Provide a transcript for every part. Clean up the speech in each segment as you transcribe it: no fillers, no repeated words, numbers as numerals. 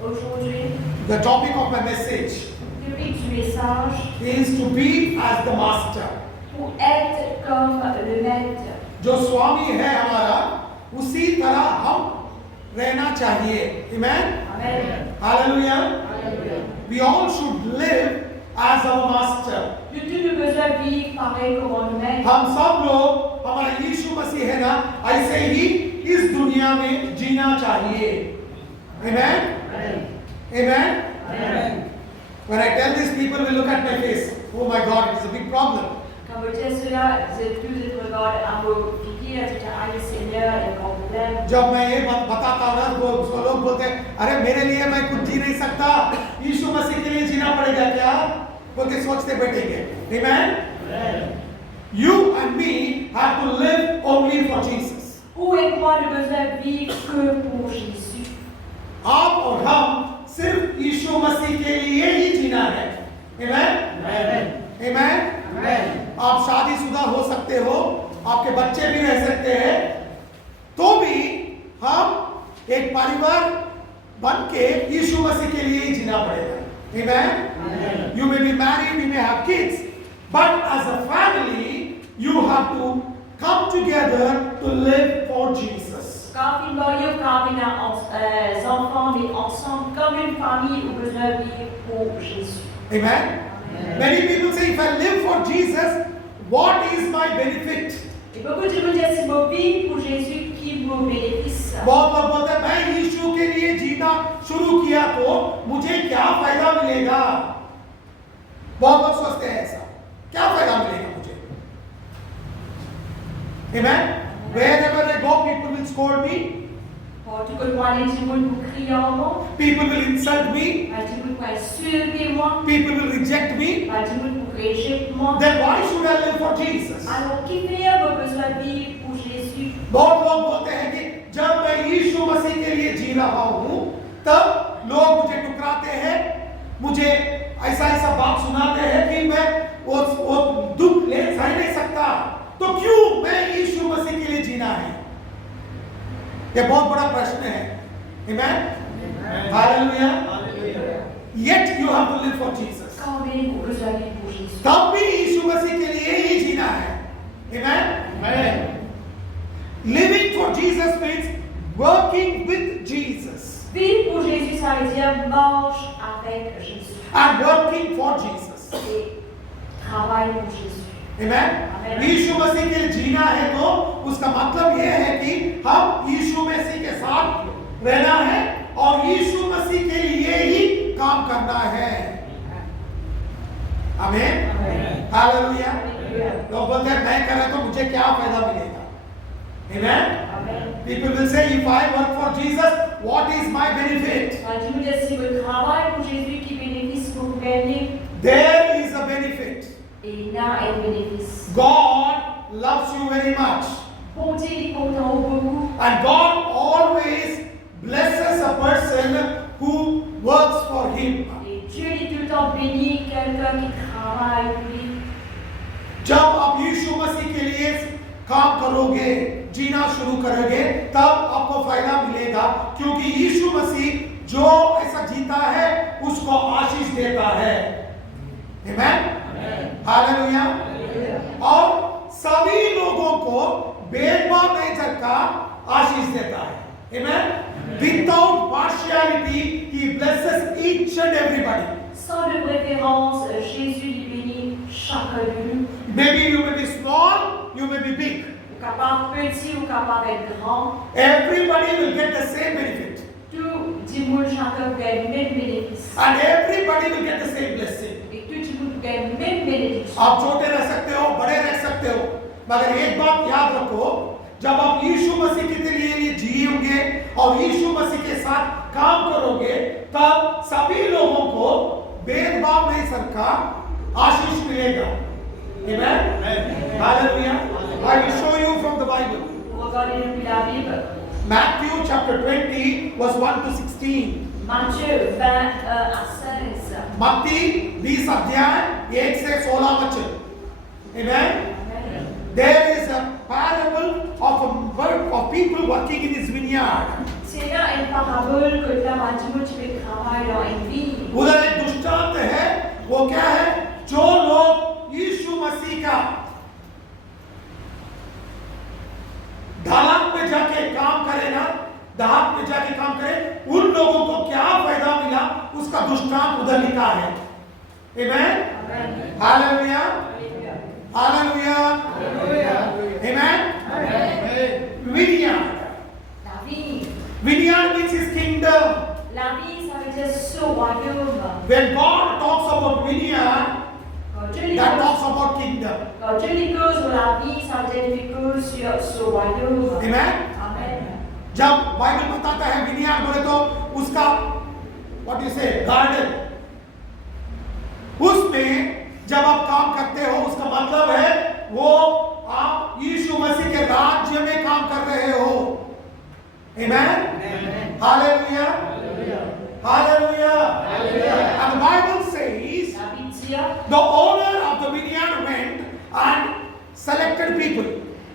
Aujourd'hui, the topic of my message le but du message is to be as the master. pour être comme le maître. जो स्वामी है हमारा उसी तरह हम रहना चाहिए. Amen. Amen. Hallelujah. Alléluia. We all should live as our master. Nous tous nous besoin vivre pareil comme le maître. हम सब लोग हमारा यीशु मसीह है ना ऐसे ही इस दुनिया में जीना चाहिए. Amen. Amen. Amen. When I tell these people will look at my face. Oh my God, it is a big problem. Quand vous dites cela, vous tous regardez à vos figures, tu as le Seigneur et le problème. जब मैं ये बताता हूँ ना तो लोग बोलते हैं अरे मेरे लिए मैं कुछ जी नहीं सकता, यीशु मसीह के लिए जीना पड़ेगा क्या? बोल के सोचते बैठेंगे. Amen. You and me have to live only for Jesus. Où et moi ne besoin vivre que pour Jésus. आप और हम सिर्फ यीशु मसीह के लिए ही जीना है. Amen. Amen. आप शादीशुदा हो सकते हो, आपके बच्चे भी रह सकते हैं, तो भी हम एक परिवार बन के यीशु मसीह के लिए ही जीना पड़ेगा. Amen. You may be married, you may have kids, but as a family, you have to come together to live for Jesus. Quand il marié, quand il a enfants, mais ensemble, comme une famille, on besoin vivre pour Jésus. Amen. Many people say, if I live for Jesus, what is my benefit? Et beaucoup de gens disent, si je vis pour Jésus, qui me bénéficie? बहुत लोग बोलते हैं मैं यीशु के लिए जीना शुरू किया तो मुझे क्या फायदा मिलेगा? बहुत लोग सोचते हैं ऐसा, क्या फायदा मिलेगा मुझे? Amen. Wherever I go, people will scold me. Quand tu peux voir les gens pour crier en moi, People will insult me. les gens pour insulter moi, People will reject me. les gens pour rejeter moi. Then why should I live for Jesus? Alors, qui fait a besoin de vivre pour Jésus? बहुत लोग बोलते हैं कि जब मैं यीशु मसीह के लिए जी रहा हूँ, तब लोग मुझे टुकराते हैं, मुझे ऐसा बात सुनाते हैं कि मैं वो दुख ले सह नहीं सकता. तो क्यों मैं यीशु मसीह के लिए जीना है? ये बहुत बड़ा प्रश्न है. Amen. Hallelujah. Yet you have to live for Jesus. Quand même, on besoin de vivre pour Jésus. तब भी यीशु मसीह के लिए ही जीना है. Amen. Living for Jesus means working with Jesus Vivre pour Jésus, ça veut dire marche avec Jésus. and working for Jesus. Et travaille pour Jésus. Amen. Amen. यीशु मसीह के लिए जीना है तो उसका मतलब यह है कि हम यीशु मसीह के साथ रहना है और यीशु मसीह के लिए ही काम करना है. आमीन. हालेलुया. लोग बोलते हैं मैं करा तो मुझे क्या फायदा मिलेगा? Amen. Amen. People will say, if I work for Jesus, what is my benefit? Quand tu me dis si vous travaillez pour Jésus qui bénéficie pour vous gagner, There is a benefit. et il y a un bénéfice. God loves you very much. Bon Dieu, il est content beaucoup. And God always blesses a person who works for Him. Et Dieu est tout le temps béni quelqu'un qui travaille pour lui. जब आप यीशु मसीह के लिए काम करोगे, जीना शुरू करोगे, तब आपको फायदा मिलेगा, क्योंकि यीशु मसीह जो ऐसा जीता है उसको आशीष देता है. Amen. हालेलुया. और सभी लोगों को भेदभाव नहीं करता आशीष देता है. Amen. Without partiality, He blesses each and everybody. Sans de préférence, Jésus lui bénit chacun de nous. Maybe you may be small, you may be big. Ou capable petit ou capable d'être grand. Everybody will get the same benefit. Tout le monde, chacun gagne le même bénéfice. And everybody will get the same blessing. Et tout le monde gagne le même bénédiction. आप छोटे रह सकते हो, बड़े रह सकते हो, मगर एक बात याद रखो, जब आप यीशु मसीह के लिए जियोगे और यीशु मसीह के साथ काम करोगे, तब सभी लोगों को भेदभाव नहीं सरका आशीष मिलेगा. Amen. Hallelujah. I will show you from the Bible. Regardez depuis la Bible. Matthew chapter 20 verse 1 to 16. Matthieu 20 à 16. मत्ती 20 अध्याय 1 से 16 वचन. Amen. There is a parable of people working in his vineyard. C'est là une parabole que là, maintenant, tu fais travail dans une vie. उधर एक दृष्टांत है, वो क्या है? जो लोग यीशु मसीह का ढाल पे जाके काम करे ना, दाहक पे जाके काम करे, उन लोगों को क्या फायदा मिला, उसका दृष्टांत उधर लिखा है। आमेन, hallelujah, hallelujah, amen. विनियाड, La vie. विनियाड means his kingdom. La vie, ça veut dire ce royaume. When God talks about vineyard, Quand Dieu dit that que- talks about kingdom. quand Dieu dit que sur la vie, ça veut dire quelque chose sur ce royaume. Amen. Amen. जब Bible बताता है विनियाड बोले तो उसका what you से garden, उसमें जब आप काम करते हो उसका मतलब है वो आप यीशु मसीह के राज्य में काम कर रहे हो। Amen, hallelujah, hallelujah. And the Bible says La Bible dit, the owner of the vineyard went and selected people.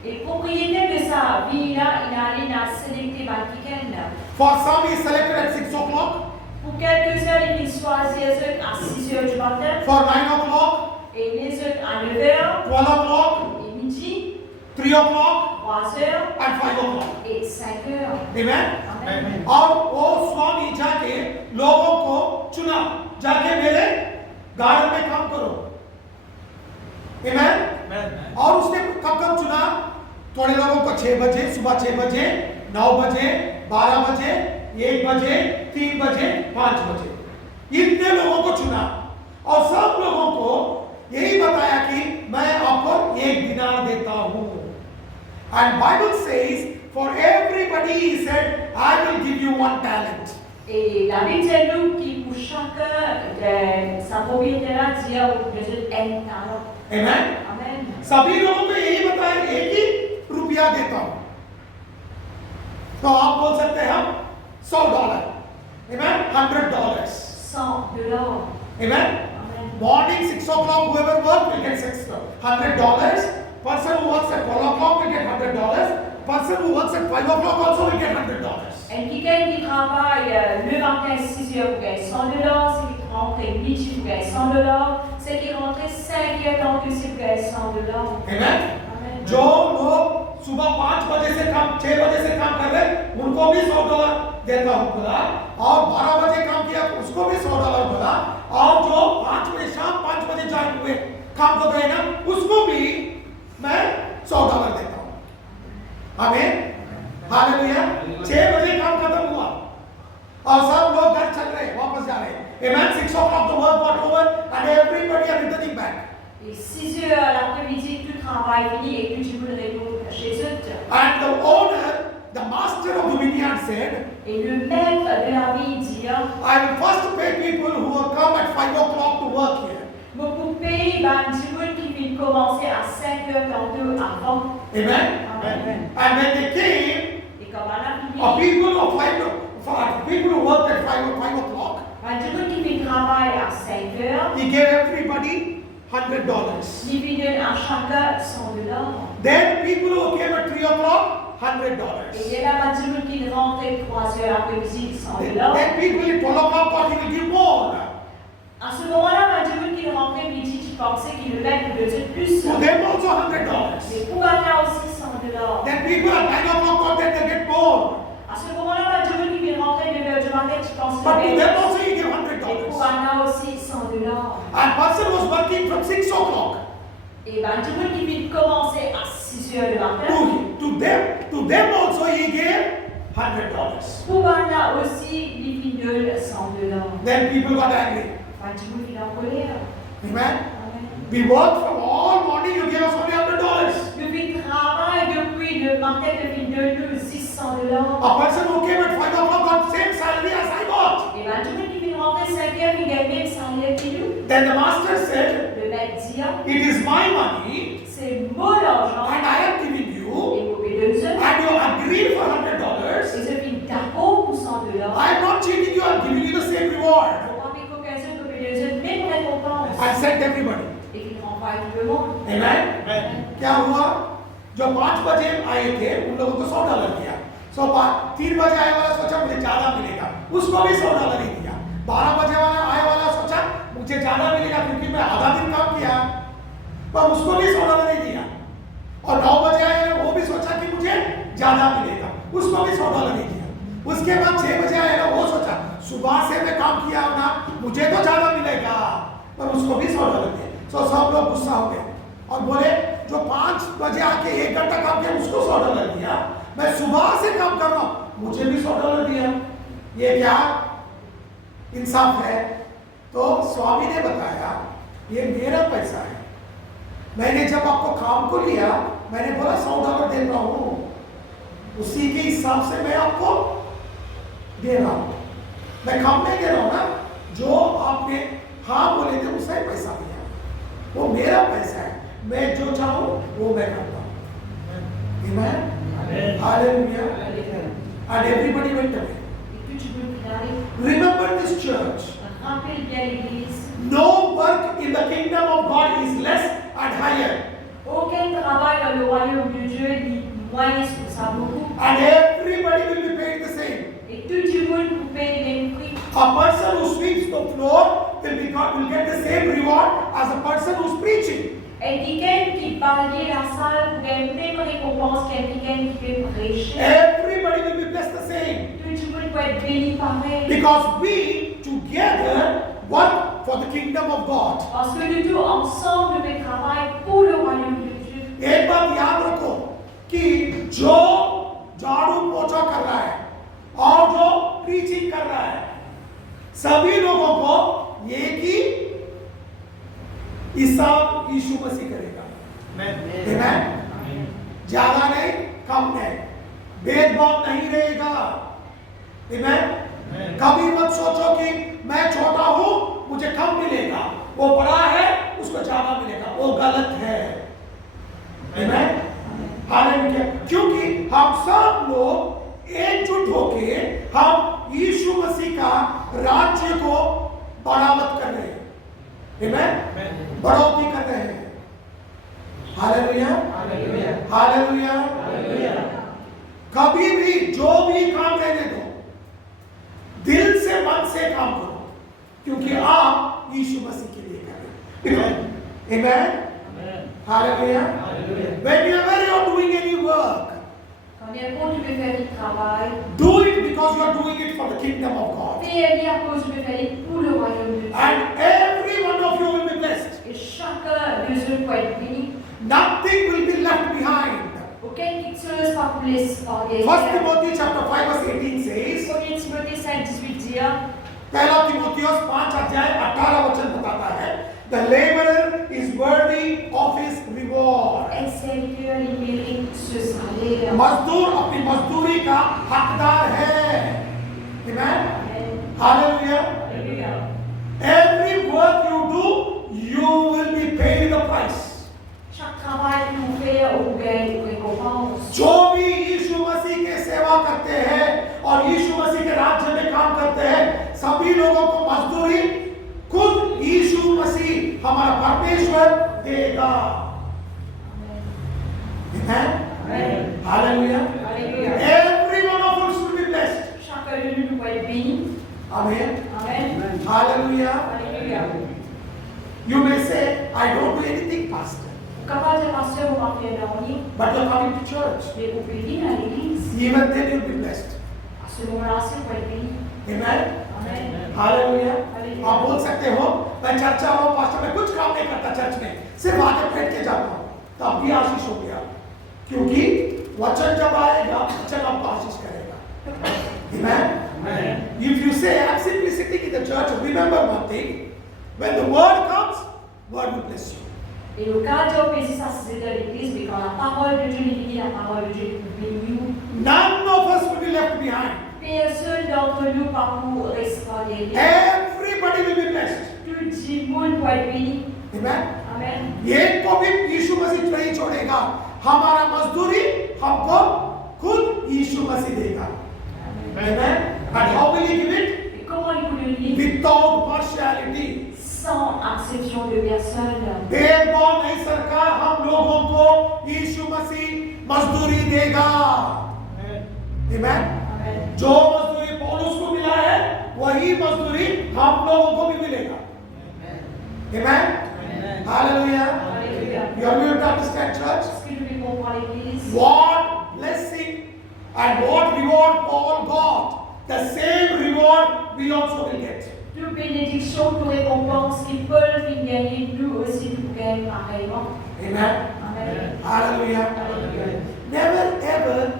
et le propriétaire de sa vie là, il est allé dans sélecter quelqu'un. For some he selected at 6 o'clock, Pour quelques-uns, il choisit eux à 6 heures du matin, for 9 o'clock, et les autres à 9 heures, 12 o'clock, et midi, 3 o'clock 3 heures and 5 o'clock. et 5 heures. Amen. Amen. और वो स्वामी जाके लोगों को चुना, जाके मेरे garden में काम करो। Amen. और उसने कब चुना? थोड़े लोगों को 6 बजे, सुबह 6 बजे, 9 बजे, 12 बजे, 1 बजे, 3 बजे, 5 बजे, इतने लोगों को चुना और सब लोगों को यही बताया कि मैं आपको 1 दिनार देता हूं। And Bible says for everybody he said I will give you 1 talent. Et la Bible dit nous qui pour chacun de sa propriétaire dit aux besoin un talent. Amen. Amen. सभी लोगों को यही बताया 1 ही रुपया देता हूं। तो आप बोल सकते हैं हम $100, Amen, $100, $100. Amen. Amen. Morning 6 o'clock, whoever works will get $100. Person who works at 12 o'clock will get $100. Person who works at 5 o'clock also will get $100. Et quelqu'un qui travaille le matin 6 heures pour gagner $100, c'est qui rentre midi pour gagner $100, c'est qui rentre 5 heures tant que c'est pour gagner $100. Amen. Amen. जो लोग सुबह 5 बजे से काम 6 बजे से काम कर रहे हैं उनको भी $100 देता हूं खुदा, और 12 बजे काम किया उसको भी $100 खुदा, और जो 5 बजे शाम 5 बजे ज्वाइन हुए काम कर रहे हैं ना उसको भी मैं $100 देता हूं। आमीन, हालेलुया। 6 बजे काम खत्म हुआ और सब लोग घर चल रहे हैं, वापस जा रहे हैं। Amen. 6 o'clock the work got over and everybody are returning back. Et 6 heures l'après-midi, tout le travail fini et que tu veux retourner chez eux. And the owner, the master of the vineyard said, Et le maître de la vie dit, I will first pay people who will come at 5 o'clock to work here. mon pour payer du monde qui vient commencer à 5 heures tantôt avant. Amen. Amen. And when they came, Et comme à la people who worked at 5 o'clock, du monde qui fait travail à 5 heures, he gave everybody $100. il lui donne à chacun $100. Then people who came at 3 o'clock, Et $100. il y a du monde qui rentrait 3 heures après-midi, $100. Then people at 12 o'clock thought he will give more. À ce moment-là, du monde qui rentrait midi, tu pensais qu'il le mec lui donnait plus. To them also $100. Mais pour Anna aussi $100. Then people at 9 o'clock thought that they get more. À ce moment-là, du monde qui vient rentrer 9 heures du matin, tu pensais But to qu'il them also he gave Et pour $100. Anna aussi $100. And person was working from 6 o'clock. Et ben, du monde qui vient commencer à 6 heures du matin. To them also he gave $100. Pour Anna aussi, il vient de $100. Then people got angry. Ben, du monde qui est en colère. Amen. Amen. We worked from all morning, you gave us only $100. Depuis le travail, depuis le matin, depuis de nous $600. A person who came at 5 o'clock got same salary as I got. Et ben, du monde qui vient rentrer 5 heures, il gagne même salaire que nous. Then the master said, Le maître dit, it is my money c'est mon argent. and I am giving Et you vous payez de and you agreed for $100. Et je suis d'accord pour $100. I am not cheating you, I am giving you the same reward. I sent everybody. Et qui renvoie tout le monde. Amen. क्या हुआ? जो 5 बजे आए थे उन लोगों को $100 दिया, 3 बजे आए वाला सोचा मुझे ज्यादा मिलेगा, उसको भी $100 नहीं दिया। 12 बजे वाला आए वाला सोचा मुझे ज्यादा मिलेगा क्योंकि मैं आधा दिन काम किया, पर उसको भी $100 नहीं दिया। और 9 बजे आए वो भी सोचा कि मुझे ज्यादा मिलेगा, उसको भी $100 नहीं दिया। उसके बाद 6 बजे आएगा, वो सोचा सुबह से मैं काम किया ना, मुझे तो ज्यादा मिलेगा, पर उसको भी $100 दिया। तो सब लोग गुस्सा हो गए और बोले जो 5 बजे आके 1 घंटा काम किया उसको $100 दिया, मैं सुबह से काम कर रहा हूं मुझे भी $100 दिया, ये क्या इंसाफ है? तो स्वामी ने बताया ये मेरा पैसा है, मैंने जब आपको काम को लिया मैंने बोला $100 दे रहा हूं, उसी के हिसाब से मैं आपको दे रहा हूं, मैं कम नहीं दे रहा हूं ना, जो आपने हाँ बोले थे उससे पैसा दिया, वो मेरा पैसा है, मैं जो चाहूं वो मैं करता हूं। Amen? Hallelujah. And everybody went away. Remember this church. No work in the kingdom of God is less and higher. Aucun travail dans le royaume de Dieu ni moins responsable. And everybody will be paid the same. Et tout le monde vous paye le même prix. A person who sweeps the floor will get the same reward as a person who's preaching. Et quelqu'un qui balaye la salle pour gagner la même récompense qu'un quelqu'un qui fait prêcher. Everybody will be blessed the same. Tout le monde peut être béni pareil. Because we together work for the kingdom of God. Parce que nous tous ensemble nous travaillons pour le royaume de Dieu. एक बात याद रखो कि जो झाड़ू पोछा कर रहा है और जो प्रीचिंग कर रहा है, सभी लोगों को एक ही हिसाब यीशु मसीह करेगा। आमीन। ज्यादा नहीं कम नहीं, भेदभाव नहीं रहेगा। आमीन। कभी मत सोचो कि मैं छोटा हूं मुझे कम मिलेगा, वो बड़ा है उसको ज्यादा मिलेगा, वो गलत है। आमीन। हालेलुया। क्योंकि हम सब लोग एकजुट होके हम यीशु मसीह का राज्य को बढ़ावत कर रहे हैं, आमीन, बढ़ोतरी कर रहे हैं। Hallelujah, hallelujah, hallelujah, hallelujah. कभी भी जो भी काम रहने दो, दिल से मन से काम करो, क्योंकि आप यीशु मसीह के लिए कर रहे हैं। आमीन, hallelujah, hallelujah. Whenever you are doing any work, quand tu veux faire du travail, do it because you are doing it for the kingdom of God. fais-le à cause de faire pour le royaume de Dieu. And every one of you will be blessed. Et chacun de eux peut être béni. Nothing will be left behind. Aucune chose ne sera laissée par des. 1 Timothy chapter 5 verse 18 says, 1 Timothée 5:18 dit, पहला तीमुथियुस 5 अध्याय 18 वचन बताता है, the laborer is worthy of his reward. un serviteur il mérite ce salaire. मजदूर अपनी मजदूरी का हकदार है। Amen. Hallelujah. Alléluia. Every work you do, you will be paid the price. Chaque travail que vous faites, vous gagnez une récompense. जो भी यीशु मसीह के सेवा करते हैं और यीशु मसीह के राज्य में काम करते हैं, सभी लोगों को मजदूरी खुद यीशु मसीह हमारा परमेश्वर देगा। Amen. Hallelujah. Alléluia. Every one of us will be blessed. Chacun de nous peut être béni. Amen. Amen. Hallelujah. Alléluia. You may say, I don't do anything, Pastor, Capable de pasteur ou pas faire dormir, but you're coming to church. mais vous pouvez venir à l'église. Even then you'll be blessed. À ce moment-là, c'est pour être béni. Amen. Amen. Hallelujah. Hallelujah. आप बोल सकते हो मैं चर्चा हूँ pastor, मैं कुछ काम नहीं करता चर्च में, सिर्फ आके बैठ के जाता हूँ, तो अब भी आशीष हो गया, क्योंकि वचन जब आएगा वचन आपको आशीष करेगा। Amen. If you say I'm simply sitting in the church, remember one thing, when the word comes, word will bless you. Et le cas de Opésis s'assiser dans l'église, mais quand la parole de Dieu est la parole de Dieu est bénie, None of us will be left behind. personne d'entre nous par pour restera derrière. Everybody will be blessed. Tout le monde peut être béni. Amen. Amen. एक को भी यीशु मसीह नहीं छोड़ेगा, हमारा मजदूरी हमको खुद यीशु मसीह देगा। Amen. And how will he give it? Et comment il vous le dit? Without partiality. Sans acception de personne. भेदभाव नहीं, सरकार हम लोगों को यीशु मसीह मजदूरी देगा। Amen? Amen. जो मजदूरी पौलुस को मिला है वही मजदूरी हम लोगों को भी मिलेगा. Amen? Hallelujah. Alléluia. You are going to understand, church? Est-ce que nous devons comprendre l'Église? What blessing and what reward Paul got, the same reward we also will get. Toute bénédiction, toute récompense qu'ils peuvent y gagner, nous aussi nous gagnons pareillement. Amen. Amen. Hallelujah. Alléluia. Never ever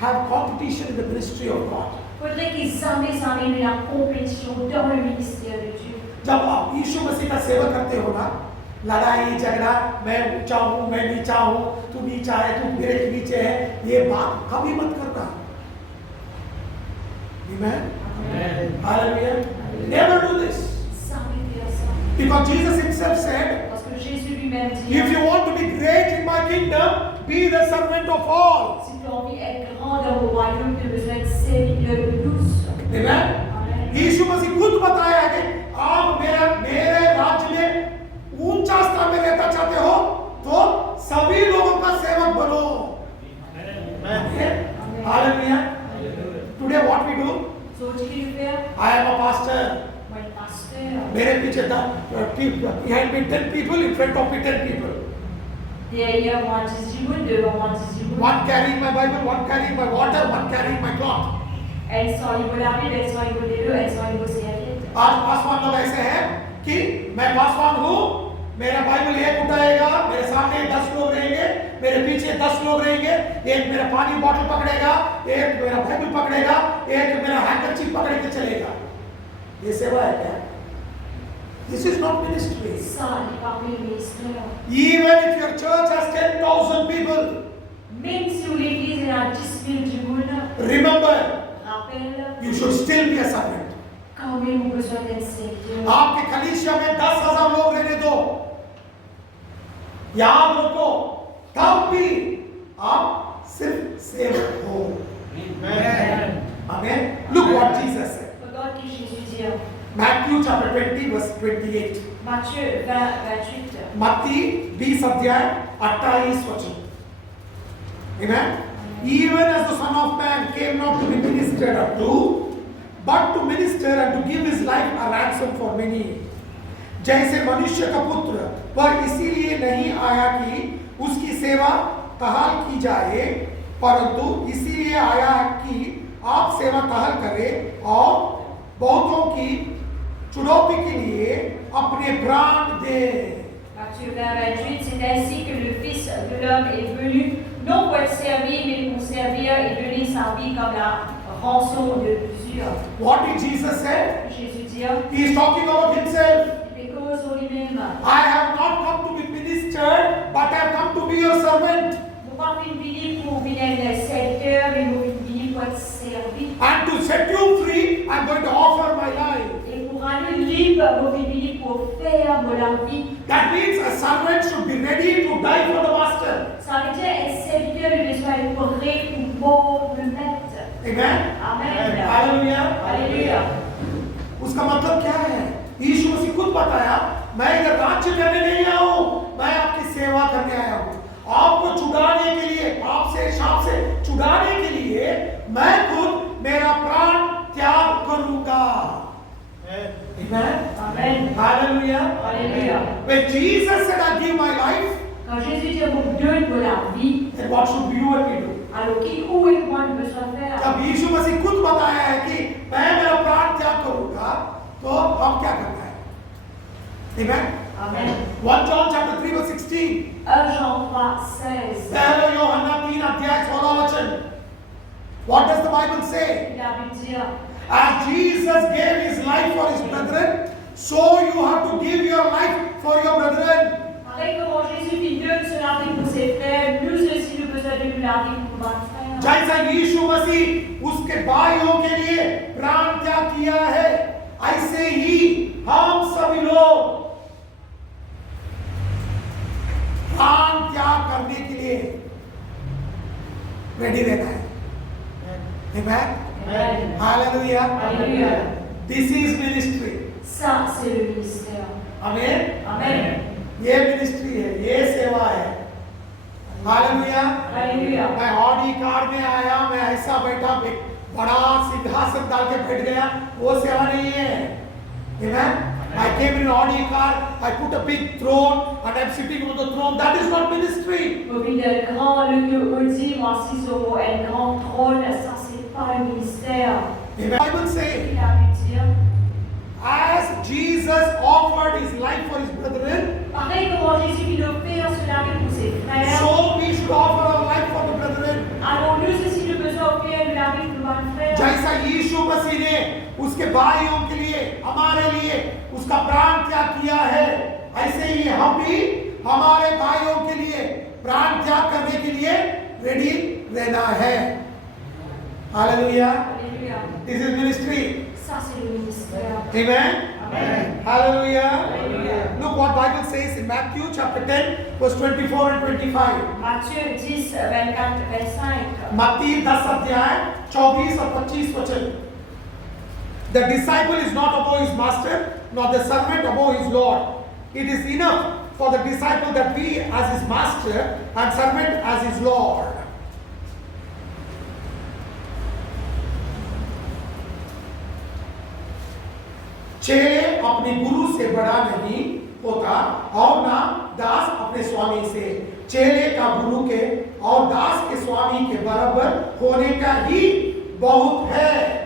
have competition in the ministry of God. Faudrait qu'ils jamais la compétition dans le ministère de Dieu. जब आप यीशु मसीह का सेवा करते हो ना, लड़ाई झगड़ा, मैं ऊंचा हूँ, मैं नीचा हूँ, तू नीचा है, तू मेरे नीचे है, ये बात कभी मत करना. Amen. Hallelujah. Never do this. Jamais faire ça. Because Jesus himself said, Parce que Jésus lui-même dit, if you want to be great in my kingdom, be the servant of all. si tu as envie d'être grand dans mon royaume, tu as besoin de serviteur de tous. Amen. Amen. यीशु मसीह खुद बताया है कि आप मेरे राज्य में ऊंचा स्थान में रहना चाहते हो तो सभी लोगों का सेवक बनो. Hallelujah. Today what we do? So, tu veux faire? I am a pastor. Moi, le pasteur. मेरे पीछे behind me 10 people, in front of me 10 people. Derrière moi, 10 jours, devant moi, 10 jours. One carrying my Bible, one carrying my water, one carrying my cloth. Elles sont au niveau de la Bible, elles sont au niveau des deux, elles sont au niveau des serviettes. आज पासवान लोग ऐसे हैं कि मैं पासवान हूँ, मेरा Bible एक उठाएगा, मेरे सामने 10 लोग रहेंगे, मेरे पीछे 10 लोग रहेंगे, एक मेरा पानी बोतल पकड़ेगा, एक मेरा बाइबल पकड़ेगा, एक मेरा हैंकरचीफ पकड़ के चलेगा. ये सेवा है क्या? This is not ministry. Ça, il parle du ministère. Even if your church has 10,000 people, Même si l'église est à 10 000 du monde, remember, rappelle, you should still be a servant. quand même, on a besoin d'être serviteur. आपके कलीसिया में 10,000 लोग रहने दो, याद रखो, तब भी आप सिर्फ सेवक हो. Amen. Look what Jesus said. Regarde ce que Jésus dit. Matthew chapter 20 verse 28. Matthieu 20, 28. मत्ती 20 अध्याय 28 वचन. Amen. Even as the Son of Man came not to be ministered unto, but to minister and to give his life a ransom for many. जैसे मनुष्य का पुत्र वह इसीलिए नहीं आया कि उसकी सेवा टहल की जाए, परंतु इसीलिए आया कि आप सेवा टहल करें और बहुतों की चुनौती के लिए अपने प्राण दें. Matthieu 20, 28, c'est ainsi que le Fils de l'homme est venu, non pour être servi, mais pour servir et donner sa vie comme la rançon de plusieurs. What did Jesus say? Jésus dit, He is talking about himself. il déclare sur lui-même. I have not come to be ministered, but I have come to be your servant. Nous pas venir pour venir être serviteur, mais nous venir pour être servi. And to set you free, I am going to offer my life. Et pour aller libre, nous venir pour faire de la vie. That means a servant should be ready to die for the master. Ça veut dire un serviteur de besoin être prêt pour mort le maître. Amen. Amen. Hallelujah. Alléluia. उसका मतलब क्या है? यीशु मसीह खुद बताया, मैं इधर राज्य करने नहीं आया हूँ, मैं आपकी सेवा करने आया हूँ. आपको छुड़ाने के लिए, पाप से, शाप से छुड़ाने के लिए मैं खुद मेरा प्राण त्याग करूंगा. Amen. Amen. Hallelujah. Alléluia. When Jesus said, I give my life, Quand Jésus dit vous donne de la vie, then what should you and me do? alors qui ou et moi nous besoin faire? जब यीशु मसीह खुद बताया है कि मैं मेरा प्राण त्याग करूंगा, तो हम क्या करना है? Amen. Amen. 1 John chapter 3 verse 16. 1 Jean 3, 16. पहला यूहन्ना 3 अध्याय 16 वचन. What does the Bible say? La Bible dit, As Jesus gave his life for his brethren, so you have to give your life for your brethren. pareil comment Jésus fit donne son la vie pour ses frères, nous aussi nous besoin de nous la vie pour nos frères. जैसा यीशु मसीह उसके भाइयों के लिए प्राण त्याग किया है, ऐसे ही हम सभी लोग प्राण त्याग करने के लिए रेडी रहना है. Amen. Amen. Hallelujah. Alléluia. This is ministry. Ça, c'est le ministère. Amen. Amen. ये मिनिस्ट्री है, ये सेवा है. हालेलुया। Alléluia. मैं ऑडी कार में आया, मैं ऐसा बैठा, बड़ा सिंहासन डाल के बैठ गया, वो सेवा नहीं है। Amen. I came in an Audi car, I put a big throne and I'm sitting on the throne. That is not ministry. Au milieu d'un grand lieu Audi, moi 6 euros, un grand trône, ça c'est pas le ministère. The Bible says, Il a pu dire, as Jesus offered his life for his brethren, pareil comment Jésus il offert cela avec tous ses frères, so we should offer our life for the brethren. alors nous aussi nous besoin offrir la vie pour nos frères. जैसा यीशु मसीह ने उसके भाइयों के लिए, हमारे लिए उसका प्राण त्याग किया है, ऐसे ही हम भी हमारे भाइयों के लिए प्राण त्याग करने के लिए रेडी रहना है। Hallelujah. Alléluia. This is ministry. Ça c'est le ministère. Amen. Amen. Hallelujah. Hallelujah. Look what Bible says in Matthew chapter 10 verse 24 and 25. Matthieu 10, 24, 25. मत्ती 10 अध्याय 24 और 25 वचन। The disciple is not above his master, nor the servant above his lord. It is enough for the disciple that we as his master and servant as his lord. चेले अपने गुरु से बड़ा नहीं होता और ना दास अपने स्वामी से। चेले का गुरु के और दास के स्वामी के बराबर होने का ही बहुत है।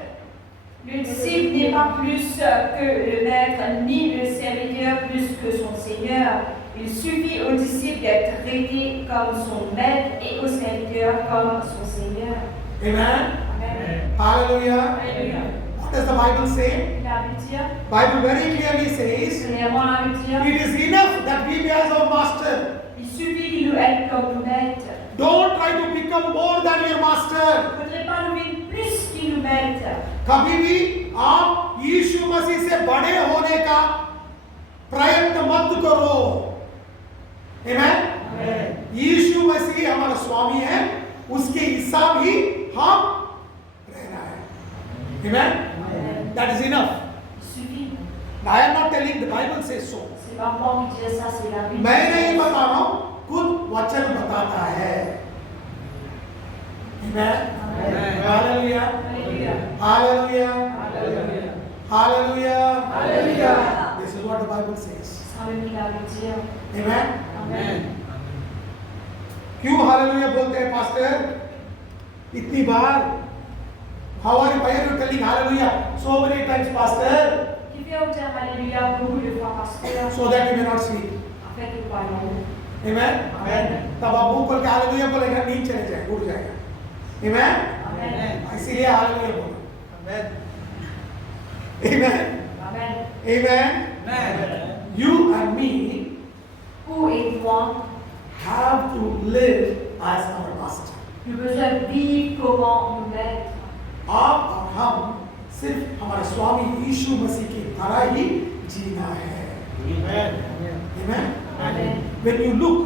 Le disciple n'est pas plus que le maître, ni le serviteur plus que son Seigneur. Il suffit au disciple d'être traité comme son maître et au serviteur comme son Seigneur. Amen. Amen. Hallelujah. Alléluia. What does the Bible say? Il a pu dire, Bible very clearly says, clairement a pu dire, it is enough that we be as our master. il suffit qu'il nous aide comme nous maître. Don't try to become more than your master. Il ne faudrait pas nous mettre plus qu'il nous maître. कभी भी आप यीशु मसीह से बड़े होने का प्रयत्न मत करो। Amen? यीशु मसीह हमारा स्वामी है, उसके हिसाब ही हम रहना है। Amen? That is enough. Il suffit. I am not telling, the Bible says so. C'est pas moi qui dis ça, c'est la Bible. मैं नहीं बता रहा हूं, खुद वचन बताता है। Amen? Hallelujah. Alléluia. Hallelujah. Alléluia. Hallelujah. Alléluia. This is what the Bible says. Ça veut dire, dire. Amen? Amen. क्यों हालेलुया बोलते हैं पास्टर? इतनी बार? How are you? Why are you telling hallelujah so many times, pastor? Qui fait dire Alléluia beaucoup de fois, pasteur, So that you may not sleep. afin que pas non. Amen? Amen. तब आप मुंह खोल के hallelujah बोलेगा, नींद चले जाए, उठ जाएगा। Amen? Amen. इसीलिए हालेलुया बोलो। Amen. Amen. Amen. Amen. You and me Vous et moi, have to live as our master. nous besoin vivre comment nous mettre. आप और हम सिर्फ हमारे स्वामी यीशु मसीह की तरह ही जीना है। Amen. Amen. Amen. When you look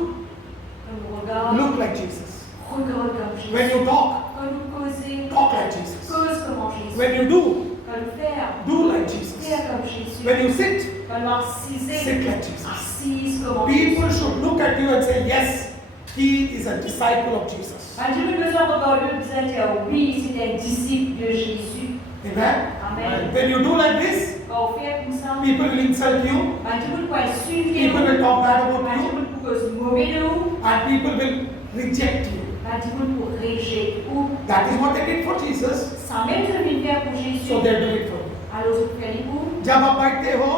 Quand nous regardons, like Jesus. regarde comme Jésus. When you talk Quand nous causons, like Jesus. cause comme Jésus. When you Quand nous faire, like Jesus. faire comme Jésus. When you sit Quand nous assiser, like Jesus. assise comme Jésus. People should look at you and say, yes, he is a disciple of Jesus. Quand Dieu nous besoin de regarder, nous allons dire oui, c'est un disciple de Jésus. Amen. Amen. When you do like this, Quand on fait comme ça, people will insult you. quand Dieu nous peut insulter, People will talk bad quand about Dieu you. nous peut causer mauvais de nous, And people will reject you. quand Dieu nous peut rejeter ou That is what they did for Jesus. sans même se venir faire pour Jésus. So they do it for you. Alors vous faites vous. जब आप बैठते हो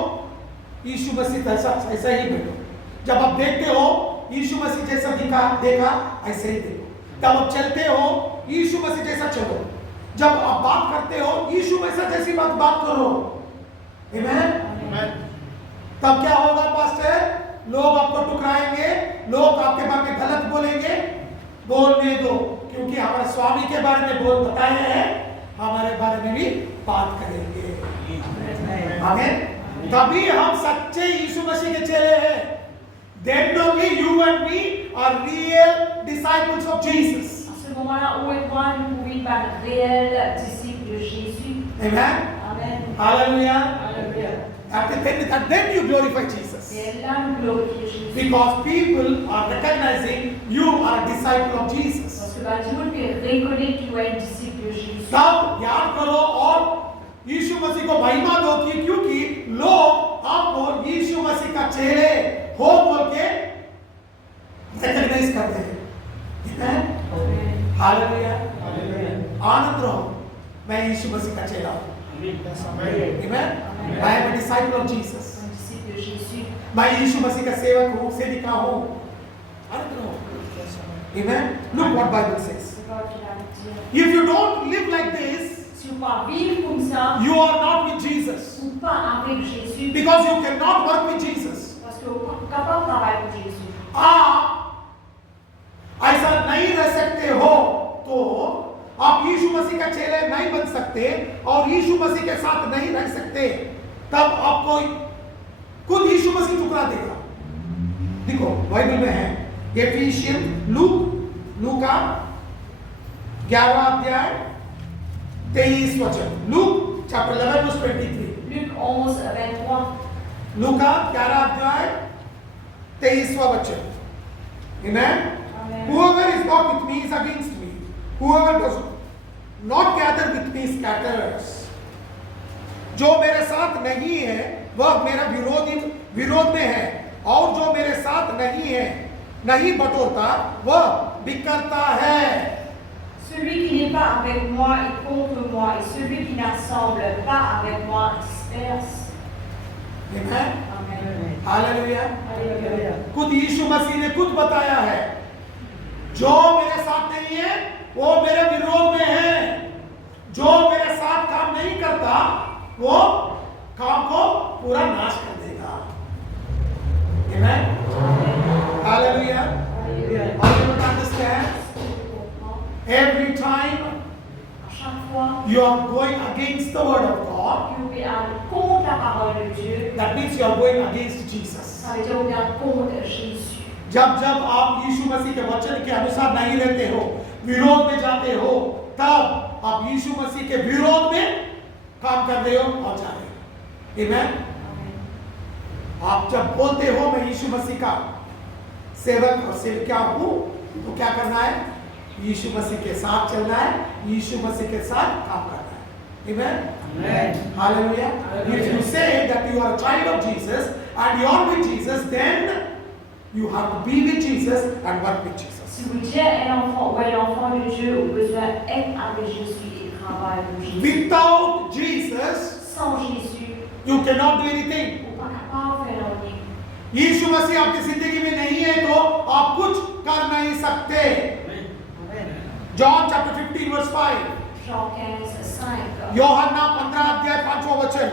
यीशु मसीह ऐसा ही बैठो। जब आप देखते हो यीशु मसीह जैसा देखा ऐसे ही देखो। जब आप चलते हो यीशु मसीह जैसा चलो। जब आप बात करते हो यीशु मसीह जैसी बात करो। Amen? तब क्या होगा पास्टर? लोग आपको टुकराएंगे, लोग आपके बारे में गलत बोलेंगे। बोलने दो, क्योंकि हमारे स्वामी के बारे में बोल बताए हैं, हमारे बारे में भी बात करेंगे। आमीन। तभी हम सच्चे यीशु मसीह के चेले हैं। Then only you and me are real disciples of Jesus. À ce moment-là, où et moi, nous pouvons être un réel disciple de Jésus. Amen. Amen. Hallelujah. Alléluia. then you glorify Jesus. Et là, nous glorifions Jésus. Because people are recognizing you are a disciple of Jesus. Parce que bah, Dieu peut reconnaître que tu es un disciple de Jésus. तब याद करो और यीशु मसीह को महिमा दो कि क्योंकि लोग आपको यीशु मसीह का चेले हो बोल के रिकॉग्नाइज करते हैं। Amen? हालेलुया। आनंद रहो, मैं यीशु मसीह का चेला हूँ। Amen? I am a disciple of Jesus. Un disciple de Jésus. मैं यीशु मसीह का सेवक हूँ, सेविका हूँ। आनंद रहो। Amen? Look what Bible says. C'est pas qu'il a dit. If you don't live like this, Si on va vivre comme ça, you are not with Jesus. ou pas avec Jésus, Because you cannot work with Jesus. parce qu'on n'est pas capable de travailler pour Jésus. आप ऐसा नहीं रह सकते हो तो आप यीशु मसीह का चेले नहीं बन सकते और यीशु मसीह के साथ नहीं रह सकते, तब आपको खुद यीशु मसीह ठुकरा देगा। देखो बाइबल में है एफिशियन लूका 11 अध्याय 23 वचन। Luke chapter 11 verse 23। Luc 11, 23. लूका 11 अध्याय 23वां वचन। Amen? Amen. Whoever is not with me is against me. Whoever does not gather with me scatters. जो मेरे साथ नहीं है वह मेरा विरोध में है, और जो मेरे साथ नहीं है, नहीं बटोरता, वह बिखरता है। Celui qui n'est pas avec moi est contre moi, et celui qui n'assemble pas avec moi disperse. Amen? Amen. Hallelujah. Alléluia. खुद यीशु मसीह ने खुद बताया है, जो मेरे साथ नहीं है वो मेरे विरोध में है, जो मेरे साथ काम नहीं करता वो काम को पूरा नाश कर देगा। Amen? Hallelujah. Alléluia. Are you able to understand? Every time À chaque fois you are going against the word of God, que vous allez contre la parole de Dieu, that means you are going against Jesus. ça veut dire que vous allez contre Jésus. जब जब आप यीशु मसीह के वचन के अनुसार नहीं रहते हो, विरोध में जाते हो, तब आप यीशु मसीह के विरोध में काम कर रहे हो और जा रहे हो। Amen? आप जब बोलते हो मैं यीशु मसीह का सेवक और सेविका हूं, तो क्या करना है? यीशु मसीह के साथ चलना है, यीशु मसीह के साथ काम करना है। Amen? Amen. Hallelujah. If you say that you are a child of Jesus and you are with Jesus, then you have to be with Jesus and work with Jesus. Si vous dites un enfant ou un enfant de Dieu, vous avez besoin d'être avec Jésus et travailler pour Jésus. Without Jesus, Sans Jésus, you cannot do anything. vous n'êtes pas capable de faire rien. यीशु मसीह आपकी जिंदगी में नहीं है तो आप कुछ कर नहीं सकते। John chapter 15 verse 5. Jean 15, 5. यूहन्ना 15 अध्याय 5वां वचन।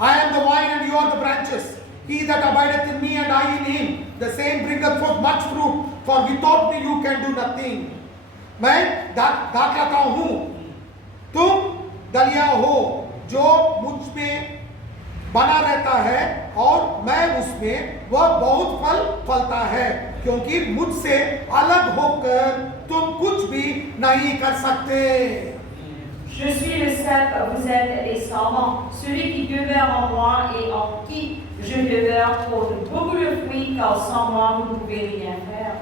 I am the vine and you are the branches. He that abideth in me and I in him, the same bringeth forth much fruit. For without me you can do nothing. मैं दाखलता हूँ, तुम दलिया हो, जो मुझ में बना रहता है और मैं उसमें, वह बहुत फल फलता है, क्योंकि मुझसे अलग होकर तुम कुछ भी नहीं कर सकते। Je suis le cep, vous êtes les sarments. Celui qui demeure en moi et en qui je demeure porte beaucoup de fruits, car sans moi vous ne pouvez rien faire.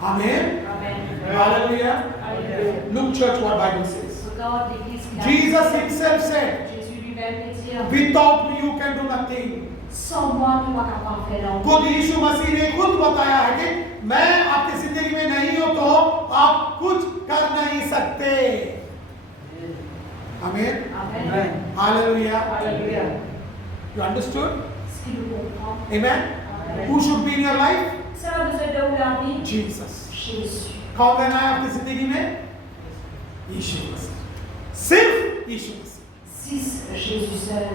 Amen. Amen. Hallelujah. Alléluia. Look, church, what Bible says. Regarde l'Église qui a- Jesus himself said, Jésus lui-même peut dire, without me you can do nothing. sans moi tu ne vas pas faire non. खुद यीशु मसीह ने खुद बताया है कि मैं आपकी जिंदगी में नहीं हूं तो आप कुछ कर नहीं सकते। Amen. Amen. Hallelujah. Alléluia. You understood? Ce qui nous comprend. Amen. Amen. Who should be in your life? Ça a besoin de où la vie? Jesus. Jésus. कौन रहना है आपकी जिंदगी में? यीशु मसीह। सिर्फ यीशु मसीह। Si Jésus seul.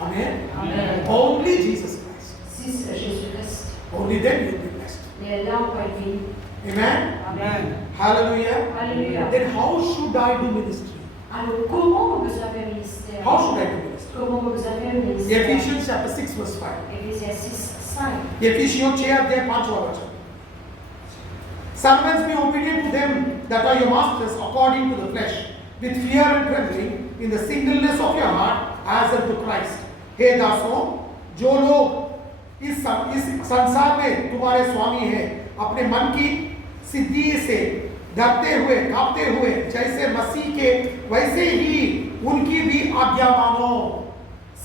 Amen. Amen. Only Jesus Christ. Si Jésus Christ. Only then you will be blessed. Mais là on peut être béni. Amen. Amen. Hallelujah. Alléluia. Then how should I do ministry? Alors comment on peut faire un ministère? How should I do ministry? Comment on peut faire un ministère? Ephesians chapter 6 verse 5. Éphésiens 6, 5. Ephesians 6 अध्याय 5वां वचन। Servants, be obedient to them that are your masters according to the flesh, with fear and trembling, in the singleness of your heart, as unto Christ. हे दासों, जो लोग इस संसार में तुम्हारे स्वामी हैं, अपने मन की सिद्धि से डरते हुए कांपते हुए जैसे मसीह के वैसे ही उनकी भी आज्ञा मानो।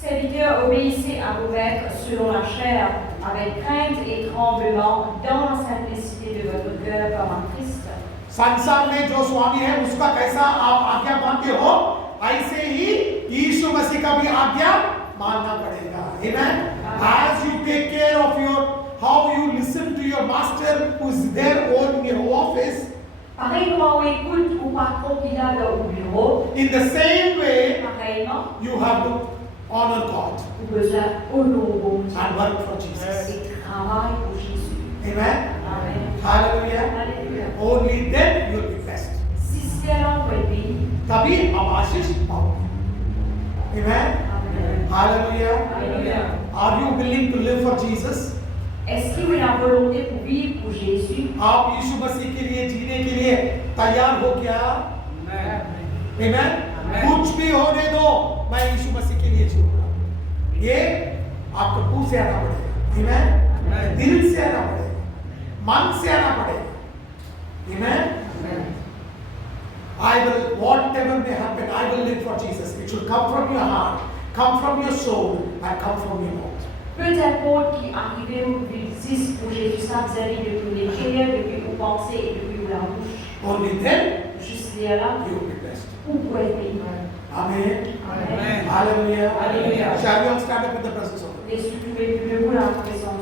Serviteurs, obéissez à vos maîtres selon la chair, avec crainte et tremblement, dans la simplicité de votre cœur comme en Christ. संसार में जो स्वामी है उसका कैसा आप आज्ञा मानते हो, ऐसे ही यीशु मसीह का भी आज्ञा मानना पड़ेगा। Amen. As you take care of how you listen to your master who is there in your office, Pareillement, on écoute au patron qu'il a au bureau. in the same way, Pareillement, you have to honor God vous devez honorer bon Dieu and work for Jesus. et travailler pour Jésus. Amen. Amen. Hallelujah. Alléluia. Only then you will be blessed. Si c'est là pour le pays. तभी हम आशीष पाओगे। Amen. Amen. Hallelujah. Alléluia. Are you willing to live for Jesus? Est-ce que vous avez la volonté pour vivre pour Jésus? आप यीशु मसीह के लिए जीने के लिए तैयार हो क्या? Amen. कुछ भी होने दो, मैं यीशु मसीह के लिए जीऊंगा। ये आपको मुंह से आना पड़ेगा। Amen. दिल से आना पड़ेगा, मन से आना पड़ेगा। Amen. I will, whatever may happen, I will live for Jesus. It should come from your heart, come from your soul, and come from your mouth. Peu importe qui arrive ou qui existe pour Jésus, ça vous arrive depuis les cœurs, depuis vos pensées et depuis la bouche. Only then Juste là, you will be blessed. vous pouvez vivre. Amen. Amen. Hallelujah. Hallelujah. Shall we all stand up in the presence of God? Et si vous pouvez plus debout la présence.